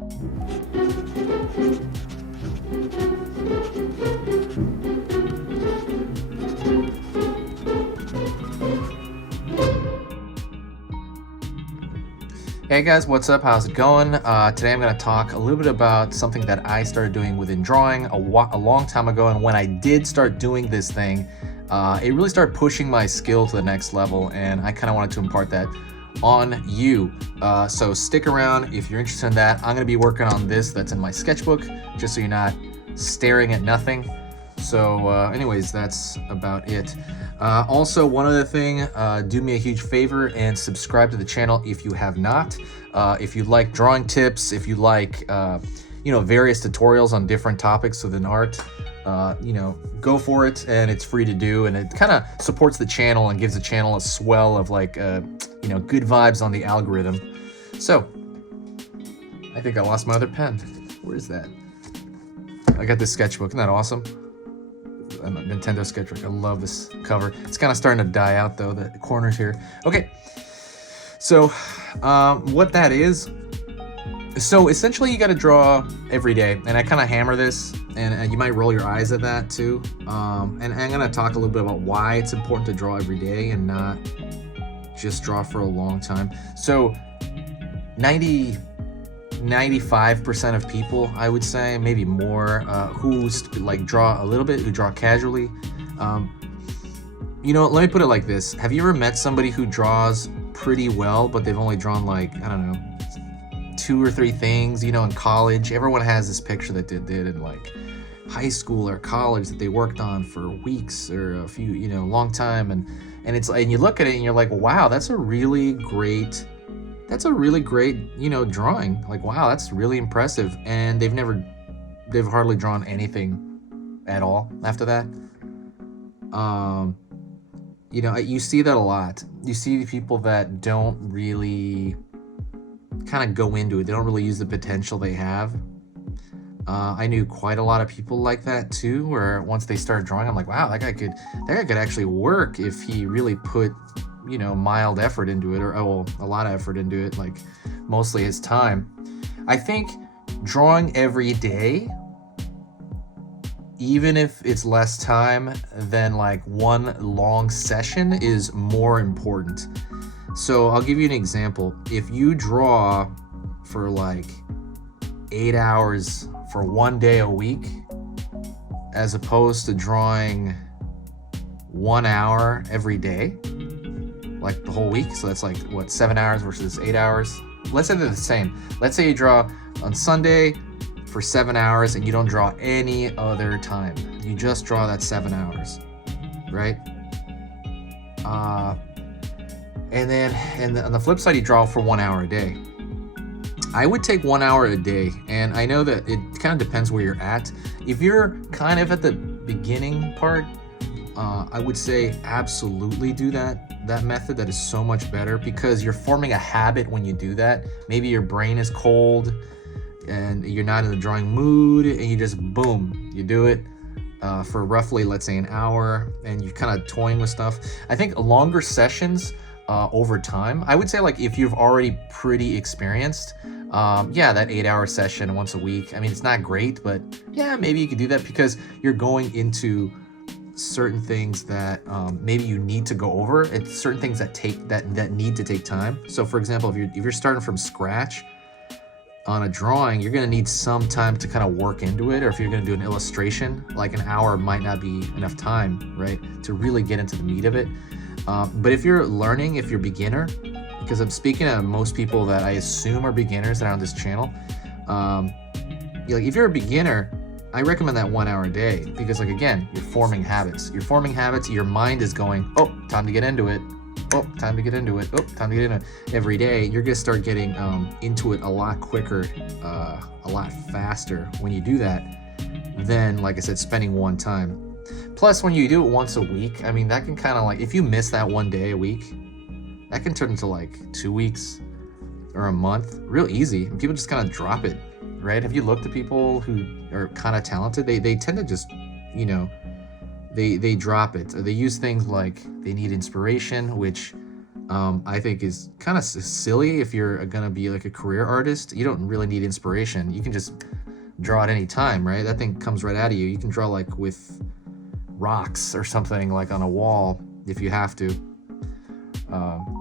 Hey guys, what's up? How's it going? Today I'm going to talk a little bit about something that I started doing within drawing a long time ago, and when I did start doing this thing, it really started pushing my skill to the next level, and I kind of wanted to impart that on you. So stick around if you're interested in that. I'm going to be working on this that's in my sketchbook, just so you're not staring at nothing. So anyways, that's about it. Also, one other thing, do me a huge favor and subscribe to the channel if you have not. If you like drawing tips, if you like various tutorials on different topics within art, go for it, and it's free to do, and it kind of supports the channel and gives the channel a swell of good vibes on the algorithm. So I think I lost my other pen. Where is that? I got this sketchbook. Isn't that awesome? A Nintendo sketchbook. I love this cover. It's kind of starting to die out though, the corners here. Okay, so what that is, so essentially you got to draw every day, and I kind of hammer this, and you might roll your eyes at that too, and I'm going to talk a little bit about why it's important to draw every day and not just draw for a long time. So 95% of people, I would say, maybe more, who draw a little bit, who draw casually. Let me put it like this. Have you ever met somebody who draws pretty well, but they've only drawn 2 or 3 things, in college? Everyone has this picture that they did in high school or college that they worked on for weeks or a few, long time. And it's, and you look at it and you're like, wow, that's a really great drawing. Wow, that's really impressive. And they've hardly drawn anything at all after that. You see that a lot. You see people that don't really kind of go into it. They don't really use the potential they have. I knew quite a lot of people like that too, where once they started drawing, I'm like, wow, that guy could actually work if he really put mild effort into it, or a lot of effort into it, mostly his time. I think drawing every day, even if it's less time than one long session, is more important. So I'll give you an example. If you draw for 8 hours for one day a week, as opposed to drawing 1 hour every day, the whole week, so that's 7 hours versus 8 hours. Let's say they're the same. Let's say you draw on Sunday for 7 hours and you don't draw any other time. You just draw that 7 hours, right? And on the flip side, you draw for 1 hour a day. I would take 1 hour a day, and I know that it kind of depends where you're at. If you're kind of at the beginning part, I would say absolutely do that method. That is so much better, because you're forming a habit when you do that. Maybe your brain is cold and you're not in the drawing mood, and you just boom, you do it for roughly, let's say, an hour, and you're kind of toying with stuff. I think longer sessions over time, I would say if you've already pretty experienced, that 8-hour session once a week, I mean, it's not great, but yeah, maybe you could do that, because you're going into certain things that maybe you need to go over. It's certain things that need to take time. So for example, if you're starting from scratch on a drawing, you're going to need some time to kind of work into it. Or if you're going to do an illustration, an hour might not be enough time, right, to really get into the meat of it. But if you're learning, if you're beginner, because I'm speaking to most people that I assume are beginners that are on this channel, if you're a beginner, I recommend that 1 hour a day, because again, you're forming habits. Your mind is going, oh, time to get into it. Oh, time to get into it. Oh, time to get into it. Every day, you're gonna start getting into it a lot quicker, a lot faster when you do that than, like I said, spending one time. Plus, when you do it once a week, I mean, that can kind of if you miss that one day a week, that can turn into 2 weeks or a month real easy. And people just kind of drop it. Right? Have you looked at people who are kind of talented? They tend to just, they drop it. Or they use things like they need inspiration, which I think is kind of silly if you're gonna be like a career artist. You don't really need inspiration. You can just draw at any time, right? That thing comes right out of you. You can draw like with rocks or something, like on a wall if you have to.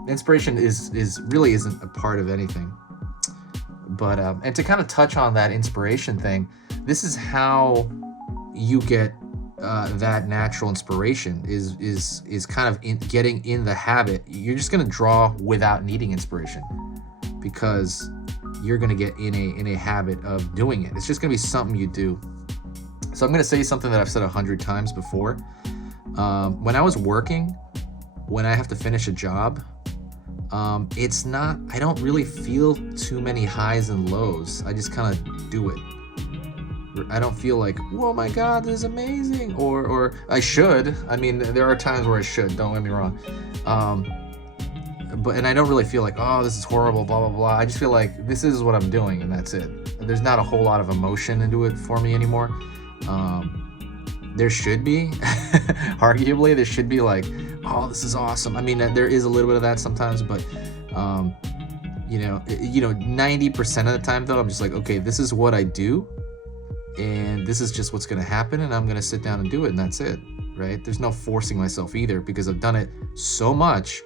Inspiration is really isn't a part of anything. But and to kind of touch on that inspiration thing, this is how you get that natural inspiration is kind of getting in the habit. You're just gonna draw without needing inspiration because you're gonna get in a habit of doing it. It's just gonna be something you do. So I'm gonna say something that I've said 100 times before. When I was working, when I have to finish a job, I don't really feel too many highs and lows. I just kind of do it. I don't feel like, whoa, my God, this is amazing, or I should. I mean, there are times where I should, don't get me wrong. And I don't really feel like, oh, this is horrible, blah, blah, blah. I just feel like this is what I'm doing, and that's it. There's not a whole lot of emotion into it for me anymore. There should be, arguably, there should be like, oh, this is awesome. I mean, there is a little bit of that sometimes, but 90% of the time though, I'm just like, okay, this is what I do, and this is just what's gonna happen, and I'm gonna sit down and do it, and that's it, right? There's no forcing myself either, because I've done it so much,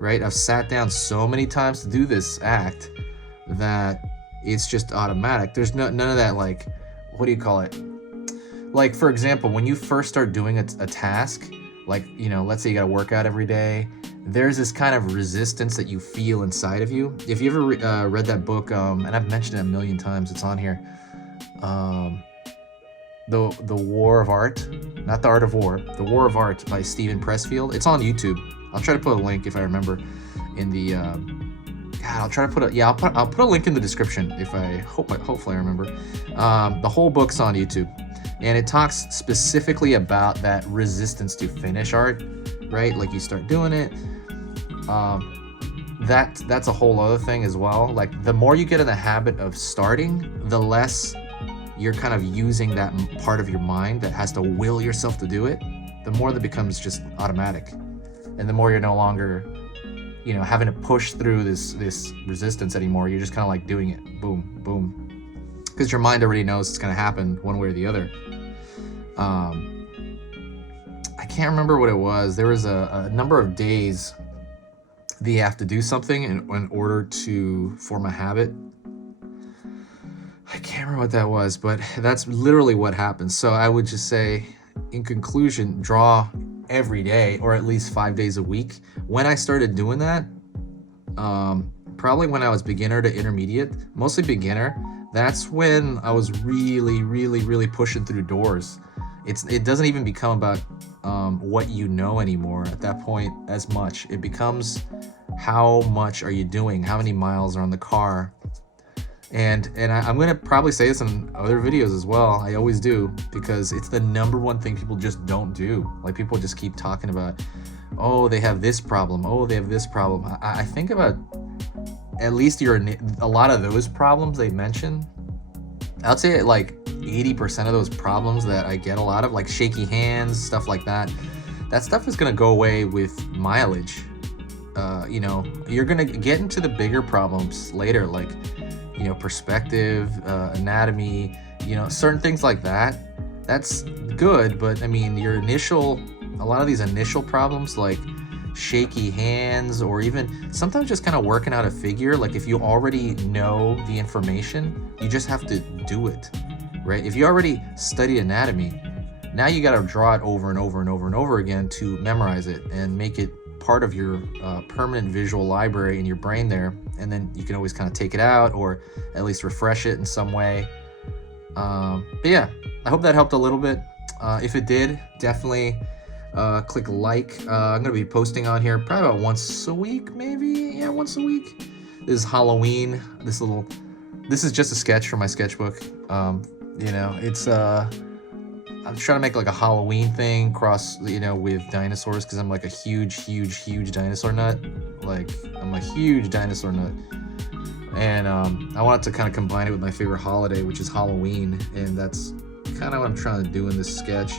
right? I've sat down so many times to do this act that it's just automatic. There's none of that, like, what do you call it? Like, for example, when you first start doing a task, like, let's say you got to work out every day, there's this kind of resistance that you feel inside of you. If you ever read that book, and I've mentioned it a million times, it's on here, The War of Art, not The Art of War, The War of Art by Steven Pressfield. It's on YouTube. I'll try to put a link if I remember in the, I'll put a link in the description hopefully I remember. The whole book's on YouTube. And it talks specifically about that resistance to finish art, right? Like, you start doing it. That's a whole other thing as well. Like, the more you get in the habit of starting, the less you're kind of using that part of your mind that has to will yourself to do it. The more that becomes just automatic, and the more you're no longer, having to push through this resistance anymore. You're just kind of like doing it, boom, boom, because your mind already knows it's going to happen one way or the other. I can't remember what it was. There was a number of days that you have to do something in order to form a habit. I can't remember what that was, but that's literally what happens. So I would just say, in conclusion, draw every day, or at least 5 days a week. When I started doing that, probably when I was beginner to intermediate, mostly beginner, that's when I was really, really, really pushing through doors. It doesn't even become about what you know anymore at that point as much. It becomes, how much are you doing? How many miles are on the car? And I'm gonna probably say this in other videos as well. I always do, because it's the number one thing people just don't do. Like, people just keep talking about, oh, they have this problem. Oh, they have this problem. I think about at least a lot of those problems they mention. I'd say like 80% of those problems that I get a lot of, like shaky hands, stuff like that, that stuff is gonna go away with mileage. You're gonna get into the bigger problems later, like, perspective, anatomy, certain things like that. That's good, but I mean, a lot of these initial problems, like shaky hands, or even sometimes just kind of working out a figure, like if you already know the information, you just have to do it, right? If you already studied anatomy, now you got to draw it over and over and over and over again to memorize it and make it part of your permanent visual library in your brain there, and then you can always kind of take it out, or at least refresh it in some way. But yeah, I hope that helped a little bit. If it did, definitely click like. I'm gonna be posting on here probably about once a week, maybe. Yeah, once a week. This is Halloween. This is just a sketch from my sketchbook. It's I'm trying to make like a Halloween thing with dinosaurs, because I'm like a huge dinosaur nut. Like, I'm a huge dinosaur nut. And I wanted to kind of combine it with my favorite holiday, which is Halloween. And that's kind of what I'm trying to do in this sketch.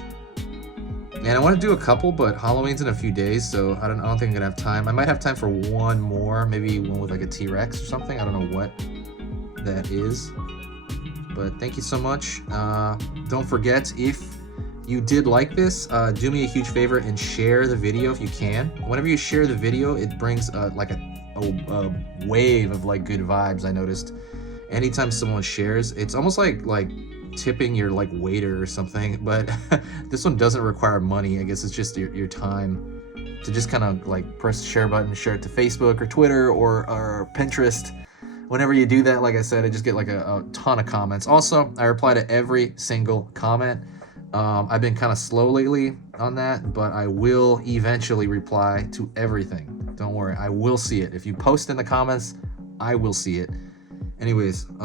And I want to do a couple, but Halloween's in a few days, so I don't think I'm gonna have time. I might have time for one more, maybe one with like a T-Rex or something. I don't know what that is. But thank you so much. Don't forget, if you did like this, do me a huge favor and share the video if you can. Whenever you share the video, it brings like a wave of like good vibes. I noticed anytime someone shares, it's almost like tipping your like waiter or something, but this one doesn't require money. I guess it's just your time to just kind of like press the share button, share it to Facebook or Twitter or Pinterest. Whenever you do that, like I said, I just get like a ton of comments. Also, I reply to every single comment. I've been kind of slow lately on that, but I will eventually reply to everything. Don't worry, I will see it. If you post in the comments, I will see it. Anyways, I'll